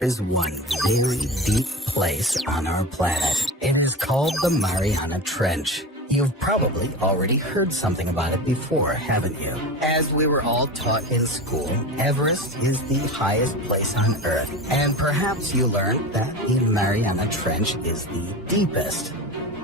Is one very deep place on our planet. It is called the Mariana Trench. You've probably already heard something about it before, haven't you? As we were all taught in school, Everest is the highest place on Earth, and perhaps you learned that the Mariana Trench is the deepest.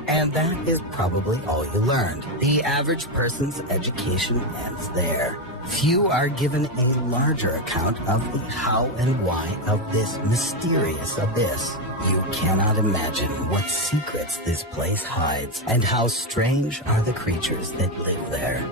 And that is probably all you learned. The average person's education ends there. Few are given a larger account of the how and why of this mysterious abyss. You cannot imagine what secrets this place hides and how strange are the creatures that live there.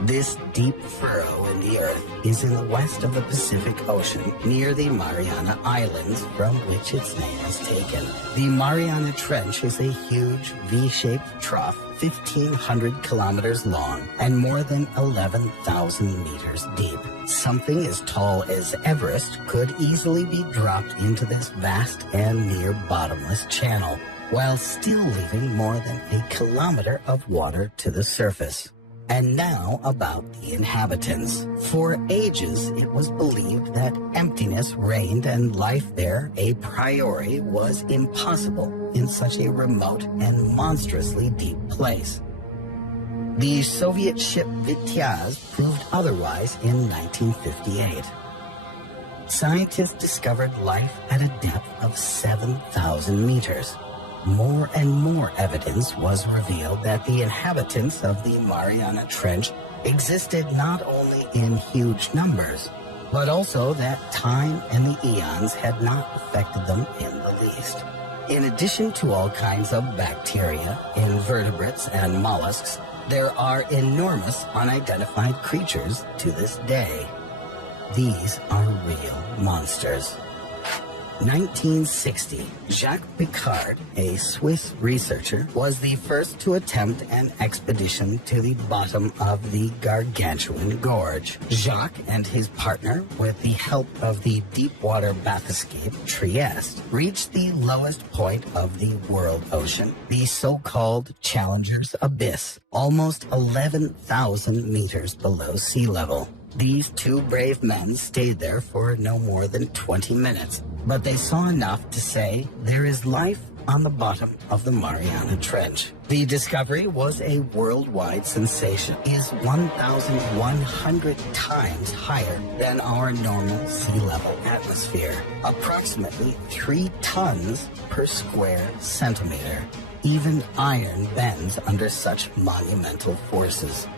This deep furrow in the earth is in the west of the Pacific Ocean, near the Mariana Islands, from which its name is taken. The Mariana Trench is a huge V-shaped trough, 1,500 kilometers long and more than 11,000 meters deep. Something as tall as Everest could easily be dropped into this vast and near bottomless channel, while still leaving more than a kilometer of water to the surface. And now about the inhabitants. For ages, it was believed that emptiness reigned and life there a priori was impossible in such a remote and monstrously deep place. The Soviet ship Vityaz proved otherwise in 1958. Scientists discovered life at a depth of 7,000 meters. More and more evidence was revealed that the inhabitants of the Mariana Trench existed not only in huge numbers, but also that time and the eons had not affected them in the least. In addition to all kinds of bacteria, invertebrates, and mollusks, there are enormous unidentified creatures to this day. These are real monsters. 1960, Jacques Picard, a Swiss researcher, was the first to attempt an expedition to the bottom of the Gargantuan Gorge. Jacques and his partner, with the help of the deep-water bathyscaphe Trieste, reached the lowest point of the world ocean, the so-called Challenger's Abyss, almost 11,000 meters below sea level. These two brave men stayed there for no more than 20 minutes, but they saw enough to say there is life on the bottom of the Mariana Trench. The discovery was a worldwide sensation. It is 1,100 times higher than our normal sea level atmosphere, approximately 3 tons per square centimeter. Even iron bends under such monumental forces.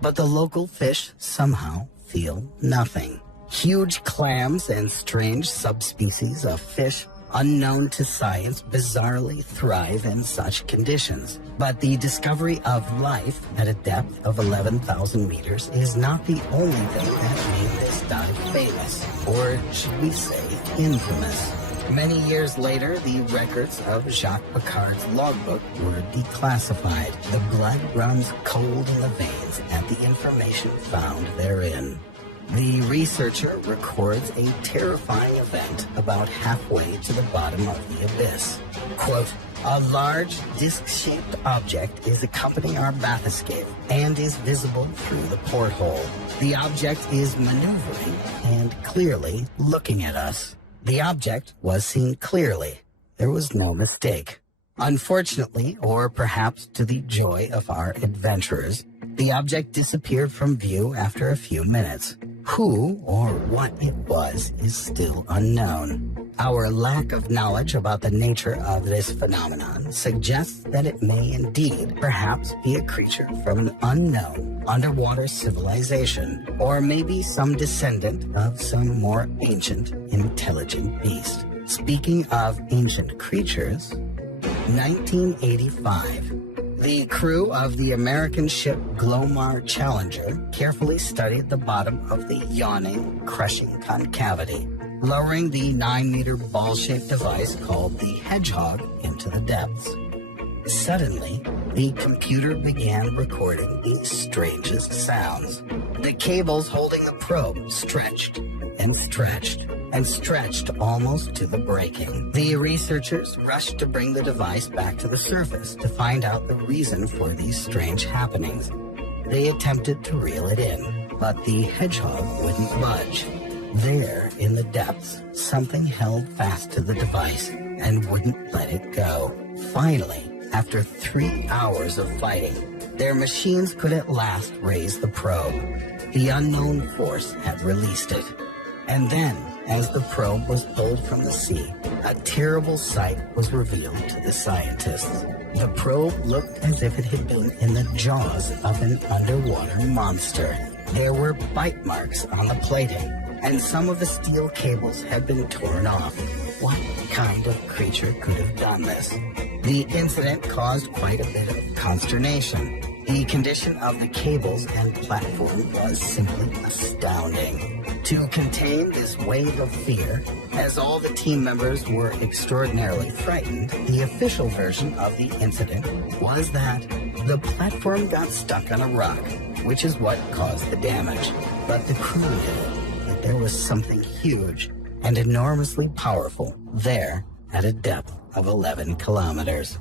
But the local fish somehow feel nothing. Huge clams and strange subspecies of fish unknown to science bizarrely thrive in such conditions. But the discovery of life at a depth of 11,000 meters is not the only thing that made this dive famous, or should we say infamous. Many years later, the records of Jacques Picard's logbook were declassified. The blood runs cold in the veins at the information found therein. The researcher records a terrifying event about halfway to the bottom of the abyss. Quote, "A large disc-shaped object is accompanying our bathyscaphe and is visible through the porthole. The object is maneuvering and clearly looking at us." The object was seen clearly. There was no mistake. Unfortunately, or perhaps to the joy of our adventurers, the object disappeared from view after a few minutes. Who or what it was is still unknown. Our lack of knowledge about the nature of this phenomenon suggests that it may indeed perhaps be a creature from an unknown underwater civilization, or maybe some descendant of some more ancient, intelligent beast. Speaking of ancient creatures, 1985. The crew of the American ship Glomar Challenger carefully studied the bottom of the yawning, crushing concavity, lowering the 9-meter ball-shaped device called the Hedgehog into the depths. Suddenly, the computer began recording the strangest sounds. The cables holding the probe stretched and stretched and stretched almost to the breaking. The researchers rushed to bring the device back to the surface to find out the reason for these strange happenings. They attempted to reel it in, but the hedgehog wouldn't budge. There, in the depths, something held fast to the device and wouldn't let it go. Finally, after 3 hours of fighting, their machines could at last raise the probe. The unknown force had released it. And then, as the probe was pulled from the sea, a terrible sight was revealed to the scientists. The probe looked as if it had been in the jaws of an underwater monster. There were bite marks on the plating, and some of the steel cables had been torn off. What kind of creature could have done this? The incident caused quite a bit of consternation. The condition of the cables and platform was simply astounding. To contain this wave of fear, as all the team members were extraordinarily frightened, the official version of the incident was that the platform got stuck on a rock, which is what caused the damage. But the crew knew that there was something huge and enormously powerful there at a depth of 11 kilometers.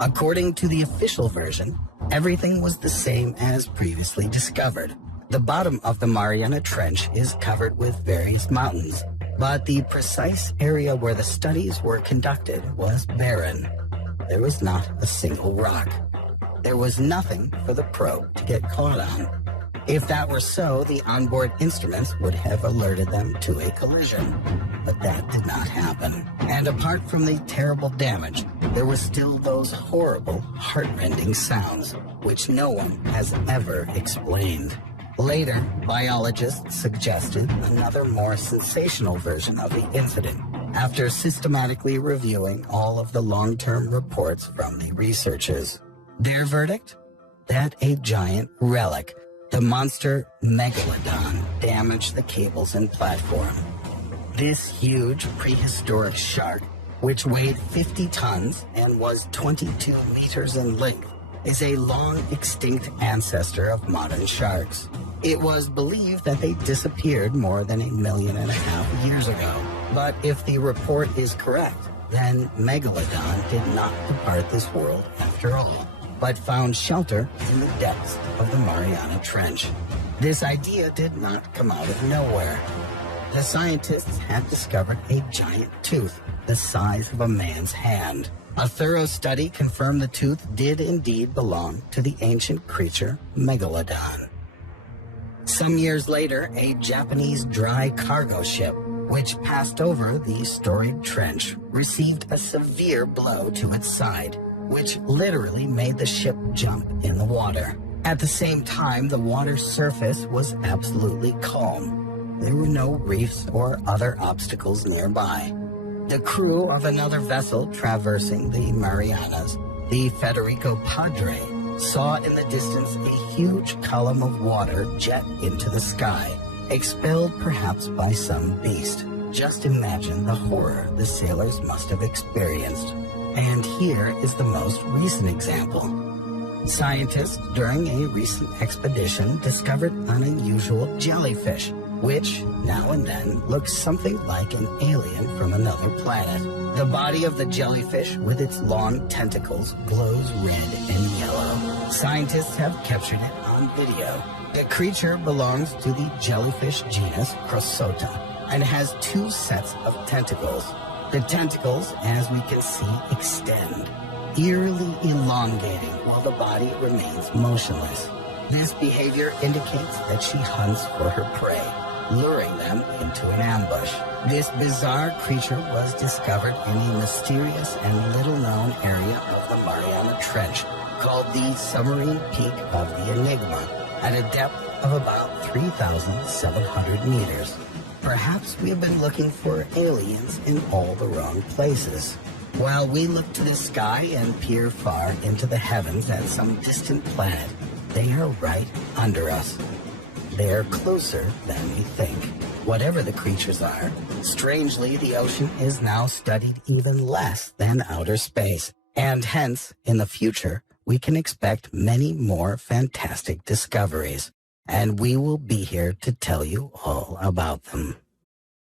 According to the official version, everything was the same as previously discovered. The bottom of the Mariana Trench is covered with various mountains, but the precise area where the studies were conducted was barren. There was not a single rock. There was nothing for the probe to get caught on. If that were so, the onboard instruments would have alerted them to a collision. But that did not happen. And apart from the terrible damage, there were still those horrible, heart-rending sounds, which no one has ever explained. Later, biologists suggested another more sensational version of the incident, after systematically reviewing all of the long-term reports from the researchers. Their verdict? That a giant relic, the monster Megalodon, damaged the cables and platform. This huge prehistoric shark, which weighed 50 tons and was 22 meters in length, is a long extinct ancestor of modern sharks. It was believed that they disappeared more than 1.5 million years ago. But if the report is correct, then Megalodon did not depart this world after all, but found shelter in the depths of the Mariana Trench. This idea did not come out of nowhere. The scientists had discovered a giant tooth the size of a man's hand. A thorough study confirmed the tooth did indeed belong to the ancient creature Megalodon. Some years later, a Japanese dry cargo ship, which passed over the storied trench, received a severe blow to its side, which literally made the ship jump in the water. At the same time, the water's surface was absolutely calm. There were no reefs or other obstacles nearby. The crew of another vessel traversing the Marianas, the Federico Padre, saw in the distance a huge column of water jet into the sky, expelled perhaps by some beast. Just imagine the horror the sailors must have experienced. And here is the most recent example. Scientists during a recent expedition discovered an unusual jellyfish, which now and then looks something like an alien from another planet. The body of the jellyfish with its long tentacles glows red and yellow. Scientists have captured it on video. The creature belongs to the jellyfish genus Crossota and has 2 sets of tentacles. The tentacles, as we can see, extend, eerily elongating while the body remains motionless. This behavior indicates that she hunts for her prey, luring them into an ambush. This bizarre creature was discovered in a mysterious and little-known area of the Mariana Trench called the Submarine Peak of the Enigma, at a depth of about 3,700 meters. Perhaps we have been looking for aliens in all the wrong places. While we look to the sky and peer far into the heavens at some distant planet, they are right under us. They are closer than we think. Whatever the creatures are, strangely, the ocean is now studied even less than outer space, and hence, in the future, we can expect many more fantastic discoveries, and we will be here to tell you all about them.